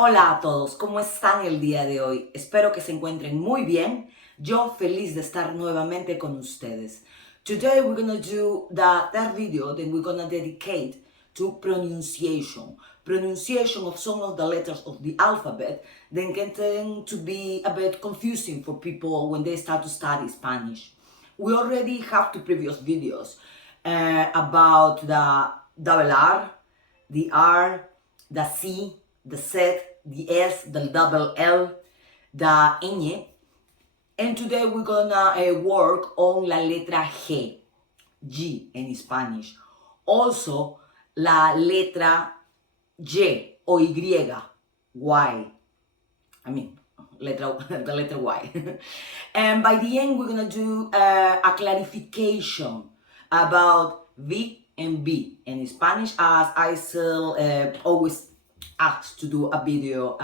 Hola a todos, ¿cómo están el día de hoy? Espero que se encuentren muy bien. Yo feliz de estar nuevamente con ustedes. Today we're gonna do the third video that we're gonna dedicate to pronunciation. Pronunciation of some of the letters of the alphabet that can tend to be a bit confusing for people when they start to study Spanish. We already have two previous videos about the double R, the R, the C, the Z, the S, the double L, the ñ. And today we're gonna work on la letra G, G en Spanish. Also, la letra Y o Y, Y. I mean, the letter Y. And by the end, we're gonna do a clarification about V and B in Spanish, as I still always asked to do a video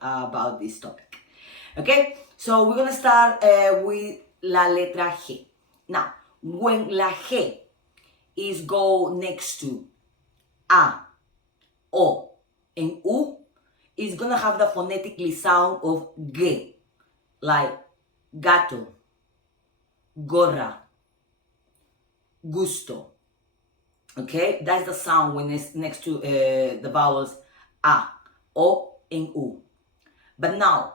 about this topic. Okay, so we're gonna start with la letra G. Now, when la G is go next to A, O, and U, is gonna have the phonetically sound of G, like gato, gorra, gusto. Okay, that's the sound when it's next to the vowels A, O, and U. But now,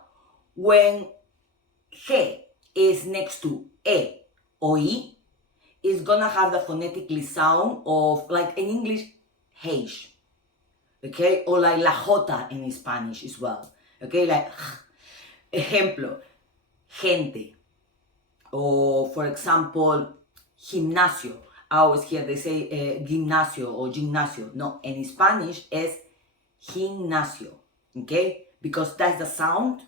when G is next to E or I, it's gonna have the phonetically sound of, like in English, H. Okay, or like la J in Spanish as well. Okay, like ejemplo, gente. Or for example, gimnasio. I always hear they say gimnasio or gimnasio. No, in Spanish es gimnasio. Okay, because that's the sound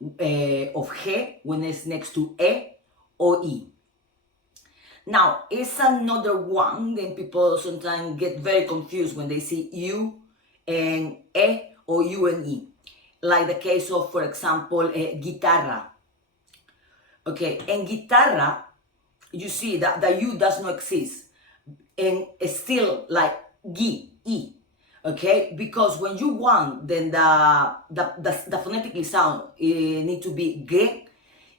of G when it's next to E or I. Now, it's another one that people sometimes get very confused when they see U and E or U and I. Like the case of, for example, guitarra. Okay, in guitarra, you see that the U does not exist. And it's still like G, I. Okay, because when you want, then the phonetically sound need to be G,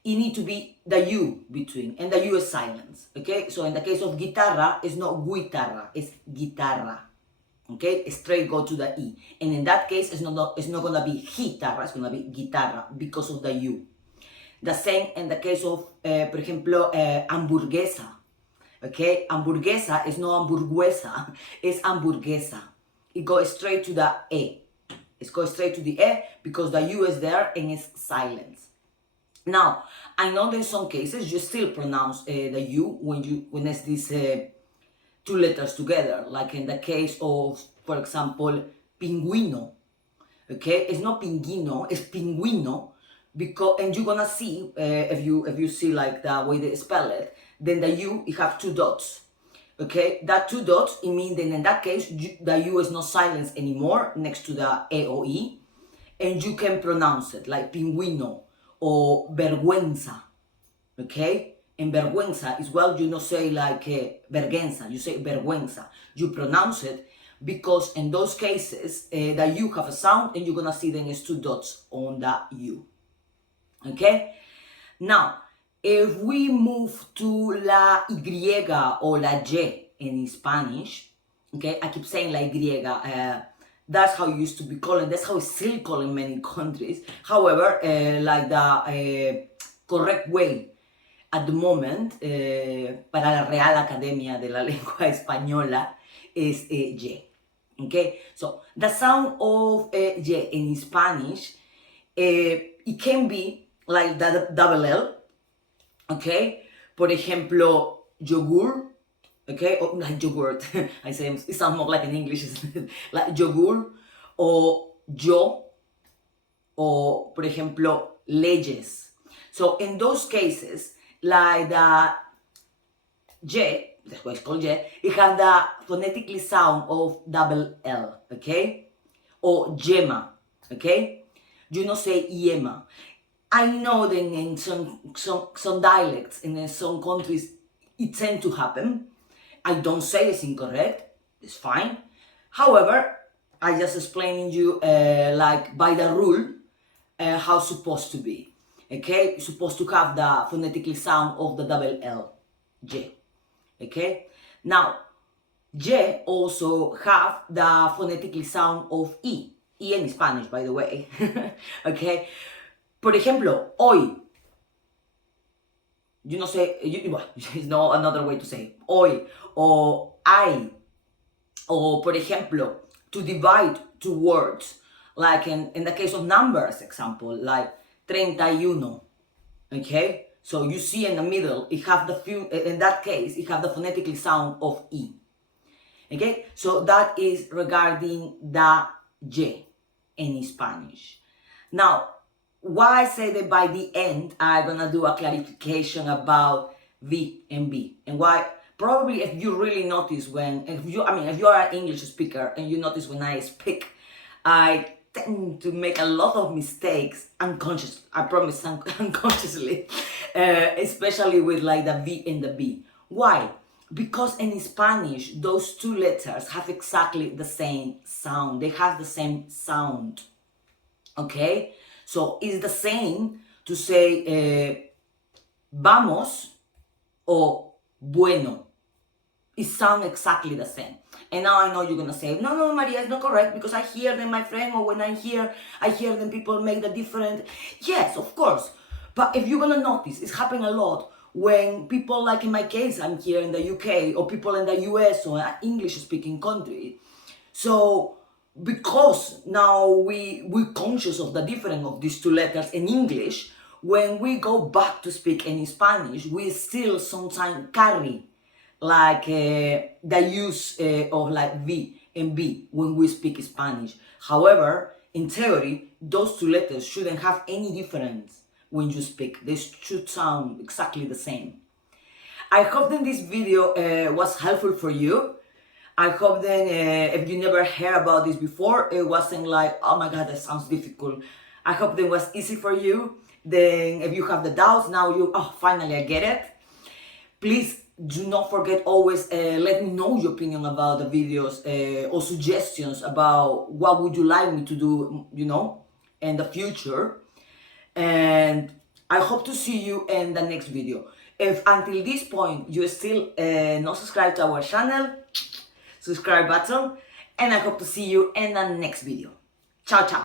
it need to be the U between, and the U is silence. Okay, so in the case of guitarra, it's not guitarra, it's guitarra. Okay, straight go to the I, and in that case, it's not gonna be guitarra, it's gonna be guitarra because of the U. The same in the case of, por ejemplo, hamburguesa. Okay, hamburguesa is no hamburguesa, it's hamburguesa. It goes straight to the E. It goes straight to the E because the U is there and it's silence. Now, I know that in some cases you still pronounce the U when it's these two letters together, like in the case of, for example, pinguino. Okay, it's not pinguino, it's pinguino, because, and you're gonna see if you see like the way they spell it, then the U, you have two dots. Okay, that two dots, it means that in that case the U is not silenced anymore next to the E or I, and you can pronounce it like pinguino or vergüenza. Okay, and vergüenza is, well, you don't say like vergüenza, you say vergüenza. You pronounce it because in those cases the U have a sound, and you're gonna see then is two dots on the U. Okay, now if we move to la Y or la Y in Spanish, okay, I keep saying la Y, that's how it used to be called, that's how it's still called in many countries. However, like the correct way at the moment, para la Real Academia de la Lengua Española, is Y. Okay, so the sound of Y in Spanish, it can be like the double L. Okay, por ejemplo, yogur. Okay, or like yogurt. I say it sounds more like in English, like yogur, or yo, or por ejemplo, leyes. So in those cases, like the Y, that's why it's called Y, it has the phonetically sound of double L, okay? Or yema, okay? You don't say yema. I know that in some dialects and in some countries it tends to happen. I don't say it's incorrect, it's fine. However, I just explaining you like by the rule how it's supposed to be. Okay, it's supposed to have the phonetically sound of the double L, J. Okay, now J also have the phonetically sound of E. E in Spanish, by the way. Okay, por ejemplo, hoy. You know, say, well, it's not another way to say hoy or I. Or, por ejemplo, to divide two words, like in the case of numbers, example, like 31. Okay? So you see in the middle, it have the in that case, it have the phonetically sound of E. Okay? So that is regarding the J in Spanish. Now, why I say that by the end, I'm gonna do a clarification about V and B, and why probably if you really notice if you are an English speaker and you notice when I speak, I tend to make a lot of mistakes unconsciously, I promise unconsciously, especially with like the V and the B. Why? Because in Spanish, those two letters have exactly the same sound. They have the same sound. Okay? So it's the same to say vamos or bueno. It sounds exactly the same. And now I know you're gonna say, no, Maria, it's not correct because I hear them, my friend, or when I'm here, I hear them people make the different. Yes, of course. But if you're gonna notice, it's happening a lot when people, like in my case, I'm here in the UK, or people in the US or an English-speaking country. So because now we're conscious of the difference of these two letters in English, when we go back to speak in Spanish, we still sometimes carry like the use of like V and B when we speak Spanish. However, in theory, those two letters shouldn't have any difference when you speak. They should sound exactly the same. I hope that this video was helpful for you. I hope that if you never heard about this before, it wasn't like, oh my god, that sounds difficult. I hope that it was easy for you. Then if you have the doubts, now finally I get it. Please do not forget always let me know your opinion about the videos or suggestions about what would you like me to do, in the future. And I hope to see you in the next video. If until this point you're still not subscribed to our channel, subscribe button, and I hope to see you in the next video. Ciao, ciao.